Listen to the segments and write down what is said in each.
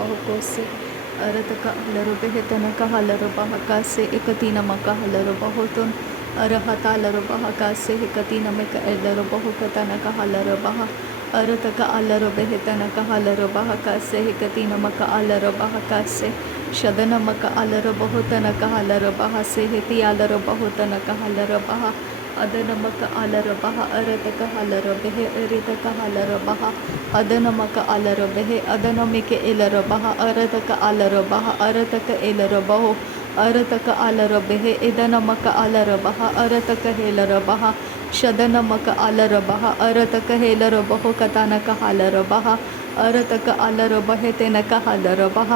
बाहुको से अरतक अलरो बेहतनक हलरो बहका से एकती नमक हलरो बहुतन अरहता लरो बहका से एकती नमक एलरो बहुकतनक हलरो बह अरतक अलरो बेहतनक हलरो बहका से एकती नमक अलरो बहका से शदनमक अलरो बहुतनक हलरो बह से हेती अलरो बहुतनक हलरो बह अदनमक अलरो बह अरतक हलरो बेहे अरितक हलरो बह अदनमक अलरो बेहे अदनमिक एलरो बह अरतक अलरो बह अरतक एलरो बहो अरतक अलरो बेहे इदनमक अलरो बह अरतक हेलरो बह शदनमक अलरो बह अरतक हेलरो बहो कतनक हलरो बह अरतक अलरो बहे तेनक हलरो बह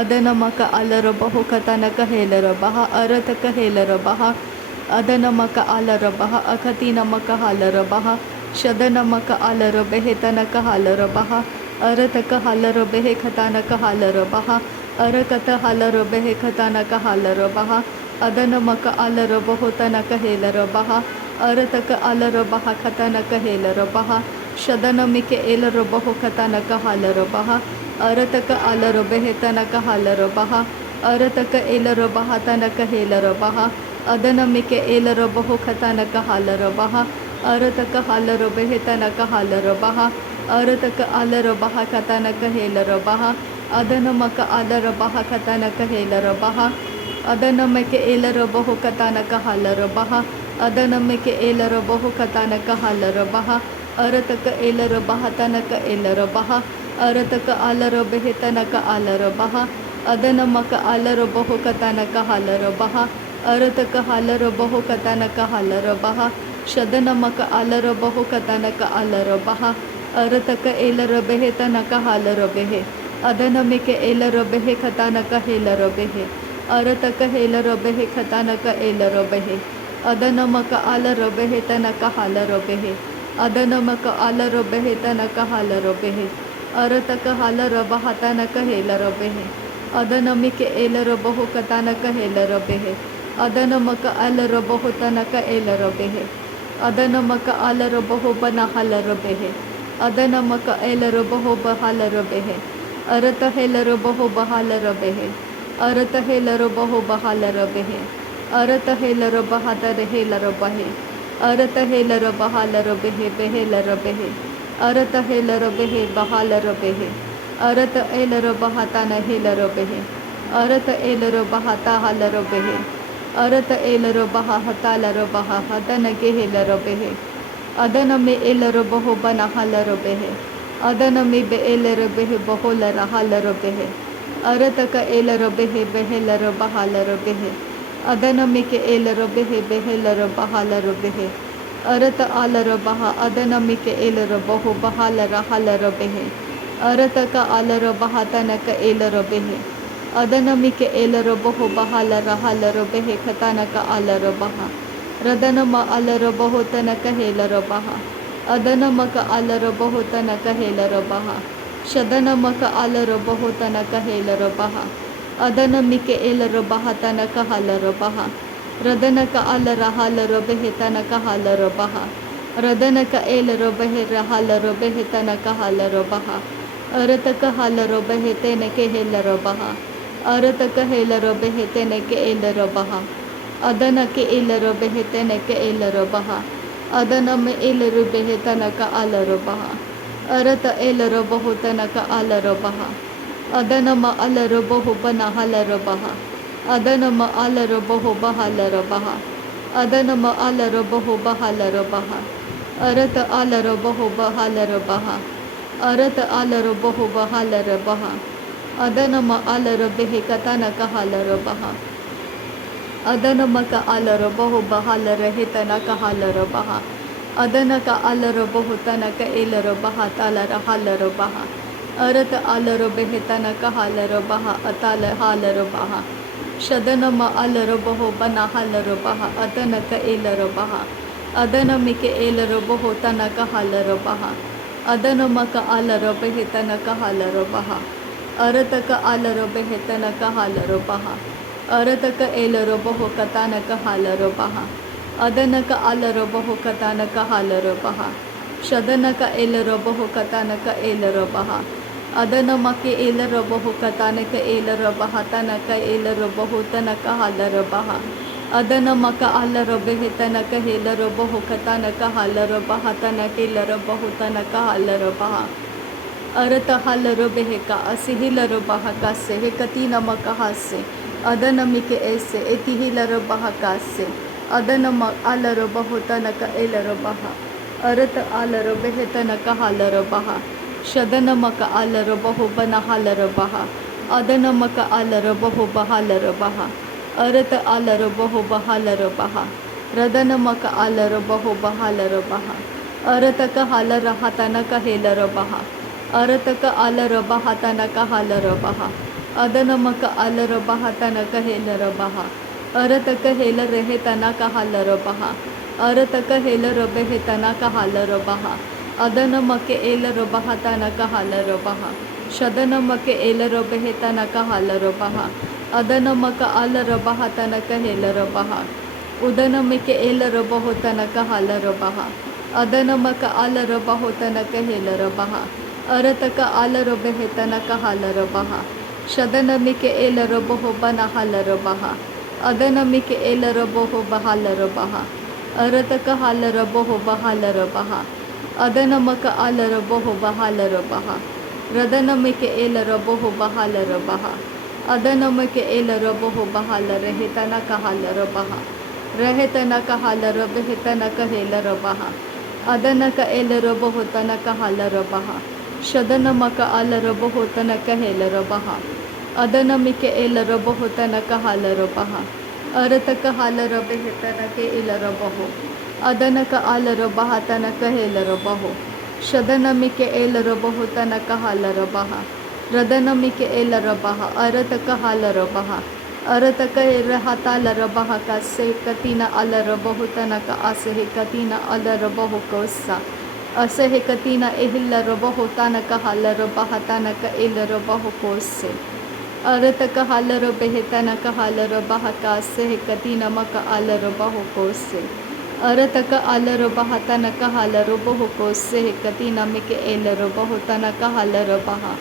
अदनमक अलरो बहो कतनक हेलरो बह अरतक हेलरो बह अदनमक अलरो बह अखती नमक हलरो बह शदनमक अलरो बेहे तनक हलरो बह अरतक हलरो बेहे खतनक हलरो बह अरकत हलरो बेहे खतनक हलरो बह अदनमक अलरो बहो तनक हेलरो बह अरतक अलरो बह खतनक हेलरो बह शदनमिक एलरो बहो खतनक हलरो बह अरतक अलरो बेहे तनक हलरो बह अरतक एलरो बह तनक हेलरो बह अदनमिक एलरो बहो खतनक हलरो बह अरतक हलरो बेहे तनक हलरो बह अरतक अलरो बह खतनक हेलरो बह अदनमक अलरो बह खतनक हेलरो बह अदनमिक एलरो बहो कतनक हलरो बह अदनमिक एलरो बहो कतनक हलरो बह अरतक एलरो बह तनक एलरो बह अरतक अलरो बेहे तनक अलरो बह अदनमक अलरो बहो कतनक हलरो बह अरतक हलरो बहो कतनक हलरो बह शदनमक अलरो बहो कतनक अलरो बह अरतक एलरो बेहे तनक हलरो बेहे अदनमिक एलरो बेहे खतनक हेलरो बेहे अरतक हेलरो बेहे खतनक एलरो बेहे अदनमक अलरो बेहे तनक हलरो बेहे अदनमक अलरो बेहे तनक हलरो बेहे अरतक हलरो बह तनक हेलरो बेहे अदनमिक एलरो बहो कतनक हेलरो बेहे अदनमक अलरो बहो तनक एलरो बेहे अदनमक अलरो बहो बना हलरो बेहे अदनमक एलरो बहो बहलरो बेहे अरत हेलरो बहो बहलरो बेहे अरत हेलरो बहो बहलरो बेहे अरत हेलरो बहतर हेलरो बहे अरत हेलरो बहलरो बेहे बेहेलरो बेहे अरत हेलरो बेहे बहलरो बेहे अरत एलरो बहतन हेलरो बेहे अरत एलरो बहता हलरो बेहे अरत एलरो बह हतालरो बह हदन गेहेलरो बेहे अदन में एलरो बहो बना हलरो बेहे अदन में बे एलरो बेहे बहोलर हलरो बेहे अरतक एलरो बेहे बेहेलरो बहालरो बेहे अदन में के एलरो बेहे बेहेलरो बहालरो बेहे अरत आलरो बहा अदन में के एलरो बहो बहालर हलरो बेहे अरतक आलरो बहातनक एलरो बेहे अदनमिक एलरो बहो बहालर हलरो बेहे खतनक अलरो बहा रदनम अलरो बहो तनक हेलरो बहा अदनमक अलरो बहो तनक हेलरो बहा शदनमक अलरो बहो तनक हेलरो बहा अदनमिक एलरो बहा तनक हलरो बहा रदनक अलर हलरो बेहे तनक हलरो बहा रदनक एलरो बेहे हलरो बेहे तनक हलरो बहा अरतक हलरो बेहे तेनक हेलरो बहा अरतक हेलरो बेहे तेनक एलरो बहा अदनक एलरो बेहे तेनक एलरो बहा अदनम एलरो बेहे तनक अलरो बहा अरत एलरो बहो तनक अलरो बहा अदनम अलरो बहो बना हलरो बहा अदनम अलरो बहो बहलरो बहा अदनम अलरो बहो बहलरो बहा अरत अलरो बहो बहलरो बहा अरत अलरो बहो बहलरो बहा अदनम अलरो बेहे कतनक हलरो बहा अदनमक अलरो बहो बहलरो हेतनक हलरो बहा अदनक अलरो बहो तनक एलरो बहा तलर हलरो बहा अरत अलरो बेहे तनक हलरो बहा अतल हलरो बहा शदनम अलरो बहो बना हलरो बहा अदनक एलरो बहा अदनमिक एलरो बहो तनक हलरो बहा अदनमक अलरो बेहे तनक हलरो बहा अरतक अलरो बेहे तनक हलरो बहा अरतक एलरो बहो कतनक हलरो बहा अदनक अलरो बहो कतनक हलरो बहा शदनक एलरो बहो कतनक एलरो बहा Adanamake elarabaho katanaka elarabahatanaka elarabahotanaka halarabaha. Adanamaka alarabehetanaka helarabaho katanaka halarabahatanaka elarabahotanaka halarabaha. Arata halarabeheka asihilarabahakase hekatina makahase. Adanamike ese etihilarabahakase. Adanama alarabahotanaka elarabaha. Arata alarabehetanaka halarabaha. Shadanamaka alarabaho banahalarabaha. Adanamaka alarabaho bahalarabaha. Arata alarabaho bahalarabaha. Radanamaka alarabaho bahalarabaha. Arataka halarahatanaka helarabaha. Arataka alarabahatanaka halarabaha. Adanamaka alarabahatanaka helarabaha. Arataka helarahetanaka halarabaha. Arataka helarabehetanaka halarabaha. Adanamake elarabahatanaka halarabaha. Shadanamake elarabehetanaka halarabaha. Adanamaka alarabahatanaka helarabaha. Udanamike elarabahotanaka halarabaha. Adanamaka alarabahotanaka helarabaha. Arataka alarabehetanaka halarabaha. Shadanamike elarabaho banahalabaha. Adanamike elarabaho bahalarabaha. Arataka halarabaho bahalarabaha. Adanamaka alarabaho bahalarabaha. Radanamike elarabaho bahalarabaha. Adanamike elarabaho bahalarehetanaka halarabaha. Rehetanaka halarabehetanaka helarabaha. Adanaka elarabaho tanaka halarabaha. Shadanamaka alarabaho tanaka helarabaha. Adanamike elarabaho tanaka halarabaha. Arataka halarabehetanake elarabaho. Adanaka alarabaha tanaka helarabaho. Shadanamike elarabaho tanaka halarabaha. Radanamike elarabaha. Arataka halarabaha. Arataka erahatalarabaha kase katina alarabaho tanaka asehe katina alarabaho kosa. Asehe katina ehilarabaho tanaka halarabaha tanaka elarabaho kose. Arataka halarabehetanaka halarabaha kase katina maka alarabaho kose. Arataka alarabaha tanaka halarabaho kose katina mike elarabaho tanaka halarabaha.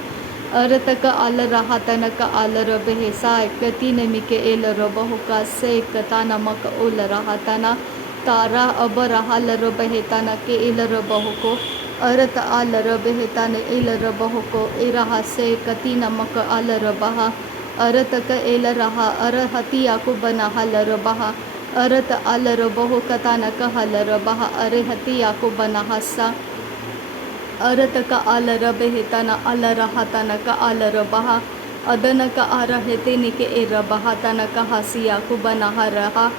Arataka alaraha tanaka alarabehe sa katina mike elarabaho kase katana maka ularaha tana tara abaraha larabehe tanake elarabaho ko. Arata alarabehe tana elarabaho ko iraha se katina maka alarabaha. Arataka elaraha arahatiyaku banaha larabaha. Arata alarabaho katanaka halarabaha arehatiyaku banahasa. Arataka alarabehetana alarahatanaka alarabaha. Adanaka arahetinike erabahatanaka hasiyaku banaharaha.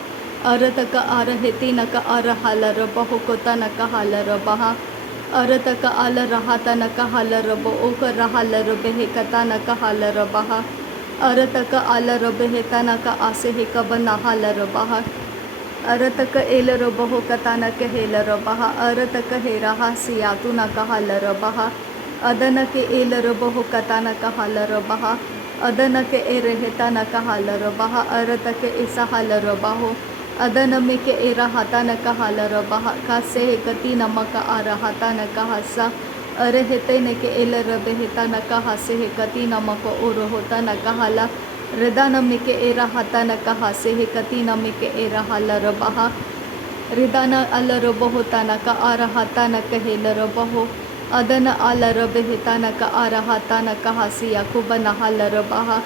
Arataka arahetinaka arahalarabaho kotanaka halarabaha. Arataka alarahatanaka halarabo okarahalarabehe katanaka halarabaha. Arataka alarabehetanaka aseheka banahalabaha. Arataka elarabaho katanaka helarabaha. Arataka heraha siyatunaka halarabaha. Adanake elarabaho katanaka halarabaha. Adanake erehetanaka halarabaha. Arataka isahalarabaho. Adanamike erahatanaka halarabaha. Kasehe katina maka arahatanaka hasa. Areheteneke elarabehetanaka hasehe katina maka urohotanaka hala. Redanamike erahatanaka hasehe katina mike erahalarabaha. Ridana alarabaho tanaka arahatanaka helarabaho. Adana alarabehetanaka arahatanaka hasiyaku banahalarabaha.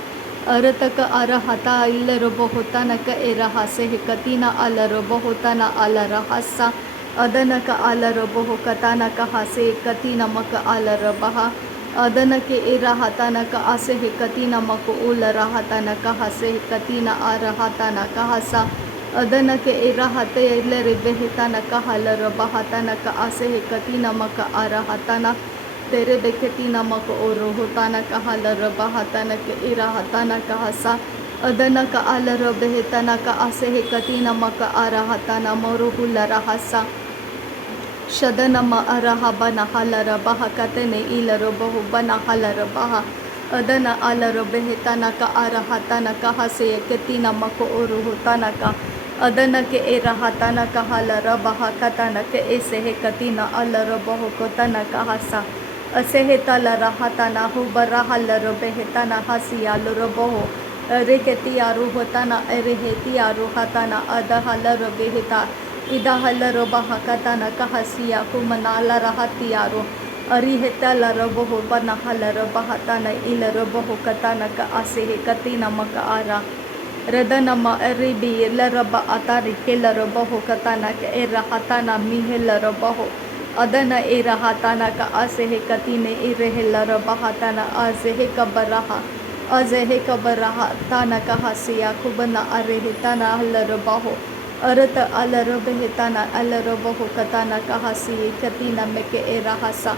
Arataka arahata ilarabaho tanaka erahasehe katina alarabaho tana alarahasa. Adanaka alarabaho katanaka hase katina maka alarabaha. Adanake erahatanaka asehe katina maka ularahatanaka hase katina arahatanaka hasa. Adanake erahate ilerebehetanaka halarabahatanaka asehe katina maka arahatana. Terebeketina maka orohotanaka halarabahatanaka erahatanaka hasa. Adanaka alarabehetanaka asehe katina maka arahatana moruhularahasa. Shadanama araha banahalabaha katene ilarabaho banahalabaha. Adana alarabehetanaka arahatanaka hase ketina mako uruhutanaka. Adanake erahatanaka halarabaha katanaka esehe katina alarabaho kotanaka hasa. असे हेताला राहताना हो बराहल बेहताना हसिया लुरबोहो रेकेती आरु होताना अरेहेती आरु हाताना अदहल बेहता इदाहल बहकताना कहसिया कुमनाला रहती आरु अरिहेतल रबोहो बनहल बहताना इल रबोहो कताना का असे कतीना मक आरा रदनमा अरिबी लरब अतारी केलर बहो कताना के एरहताना मिहेलर बहो अदन एरहताना का असे कतीने इरेहलर बहताना अजे कबरहा अजे कबरहा ताना का हसिया खुबना अरेहताना हलर बहो अरत अलर बेहताना अलर बहो कताना का हसी कतीना में के एरहसा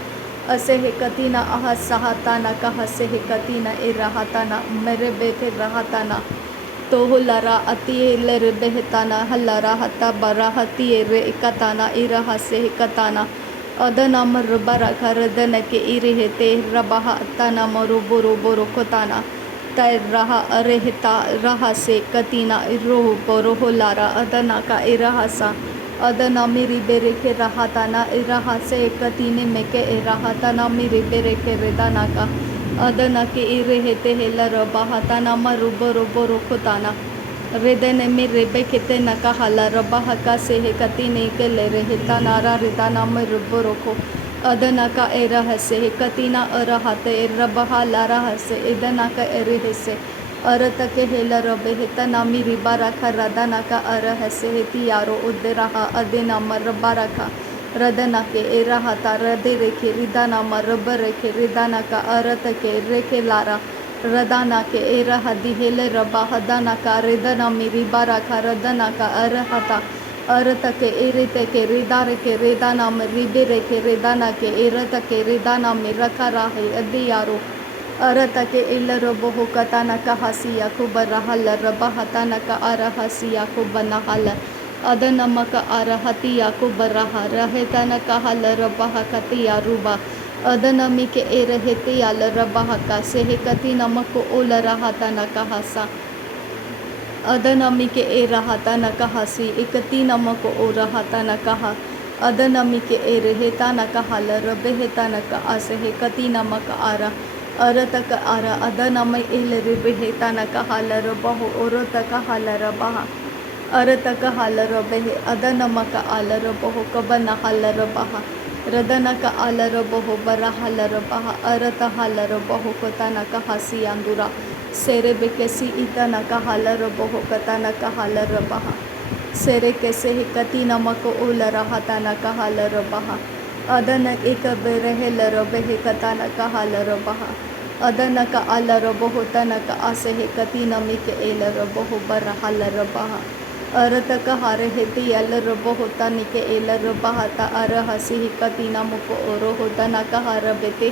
असे कतीना अहसहताना का हसे कतीना एरहताना मेरे बेटे रहताना तो हुलरा अतियर बेहताना हल्लरा हता बरा हती रे कताना इरहा से कताना अदना मर बरा खरदन के इरहते रबहा तना मरु बुरु बुरु कोताना तैर रहा अरेहता रहा से कतीना रोह बोरो हुलारा अदना का इरहा सा अदना मेरी बेरे के रहताना इरहा से कतीने में के इरहताना मेरी बेरे के रेदाना का अदना के इरेहते हेलर बहताना मरु बोरो बोरो खुताना रेदने में रेबे खेते न कहलर बहका से हे कतीने के ले रेहता नारा रेदाना मरु बोरो को अदना का एरह से हे कतीना अरहते रबहा लारह से इदना का एरेह से अरत के हेलर बेहतना मिरी बारखा रदना का अरह से हे तियारो उदरहा अदना मर बारखा रदना के एरहता रदे रेखे रिदाना मरब रेखे रिदाना का अरत के रेखे लारा रदाना के एरह दिहेले रबा हदाना का रेदना मिरी बारखा रदना का अरहता अरत के एरते के रिदारे के रेदाना में रिबे रेखे रेदाना के एरत के रेदाना में रखा राहे अदियारो अरत के इलर बहु कताना का हसिया खुब रहल रबहताना का अरहसिया खुब नहल अदनमक अरहतिया खुब रहा रहेतन कहल रबह कतिया रूबा अदनमी के एरहेतिया रबह का सेह कति नमक ओल रहतन कहसा अदनमी के ए रहतन कहसी इकती नमक ओ रहतन कहा अदनमी के ए रहेतन कहल रबेहतन का असेह कति नमक आरा अरतक आरा अदनम एल रिबेहतन कहल रबह ओरत कहल रबह अरतक हालर बेह अदनमक आलर बहु कबन हालर बहा रदनक आलर बहु बर हालर बहा अरत हालर बहु कतनक हसियांदुरा सेरे बेकेसी इतनक हालर बहु कतनक हालर बहा सेरे कैसे ही कति नमक ओलर हतनक हालर बहा अदन एक बेरहेलर बेह कतनक हालर बहा अदनक आलर बहु तनक आसे कति नमिक एलर बहु बर हालर बहा अरतक हारे हेती एलर बहुता निके एलर बहता अरह सिह कतीना मुको ओरो होतना कहार बेते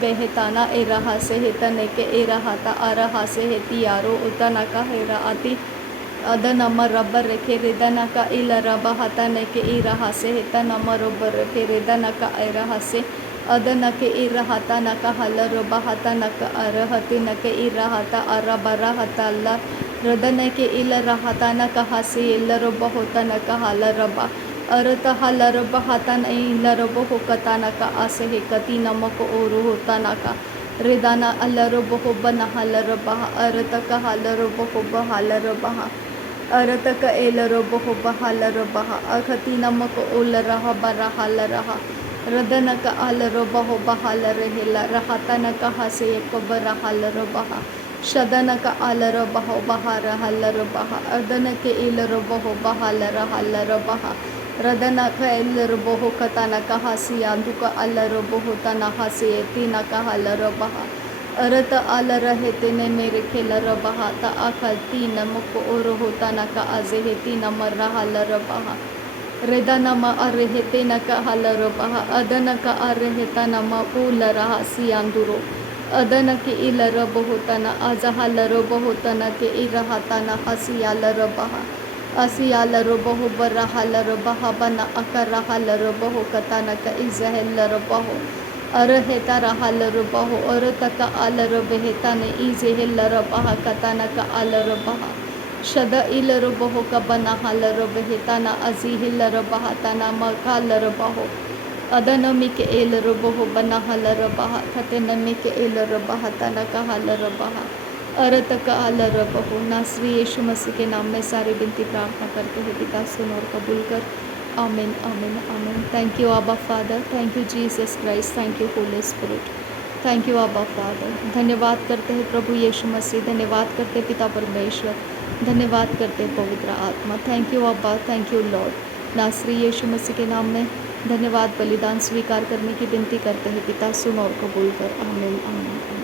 बेहताना एरहा से हेतने के एरहाता अरहा से हेती यारो उतना का हेरा आती अदनम रबर रेखे रेदना का इलर बहता ने के इरहा से हेतनम रबर रेखे रेदना का एरहा से अदन के इरहाता न का हलर बहता न का अरहते न के इरहाता अरबरहता अल्लाह रदन के इल रहता न कहा से इलर बहुता न कहा लरबा अरत हलर बहता न इलर बहु कता न का आसे कति नमक ओरो होता न का रेदाना अलर बहु बन हलर बहा अरत का हलर बहु बहालर बहा अरत का एलर बहु बहालर बहा अखति नमक ओल रहा बरा हल रहा रदन का अलर बहु बहालर हेला रहता न कहा से एक बरा हलर बहा शदन का आलर बहो बहार हलर बहा अदन के इलर बहो बहालर हलर बहा रदन का इलर बहो कताना कहा सिया दुका अलर बहो तना हसे तीना का हलर बहा अरत अलर है तेने मेरे खेलर बहा ता अखल तीन मुख और होता न का अजे है तीन मर हलर बहा रेदनम अरे तेन का हलर बहा अदन का अरे तनम ऊल रहा सियांदुरो अदन के इलर बहुतन अजहलर बहुतन के इरहतन हसियालर बहा असियालर बहु बरहलर बहा बन अकरहलर बहु कतन का इजहलर बहु अरहेता रहलर बहु और तक अलर बेहतन इजहलर बहा कतन का अलर बहा शद इलर बहु कबन हलर बेहतन अजीहलर बहा तना मकालर बहु अदनमी के एल रबो बना हल रबाहा खतनमी के एल रबाहा तना का हल रबाहा अरत का हल रबो। नासरी यीशु मसीह के नाम में सारी विनती प्रार्थना करते हैं पिता, सुन और कबूल कर। आमीन आमीन आमीन। Thank you Abba Father, thank you Jesus Christ, thank you Holy Spirit, thank you Abba Father. धन्यवाद करते हैं प्रभु यीशु मसीह, धन्यवाद करते हैं पिता परमेश्वर, धन्यवाद करते हैं पवित्र आत्मा। थैंक यू अब्बा, थैंक यू लॉर्ड। नासरी यीशु मसीह के नाम में धन्यवाद बलिदान स्वीकार करने की विनती करते हैं पिता, सुन और कबूल कर। आमीन आमीन आमीन।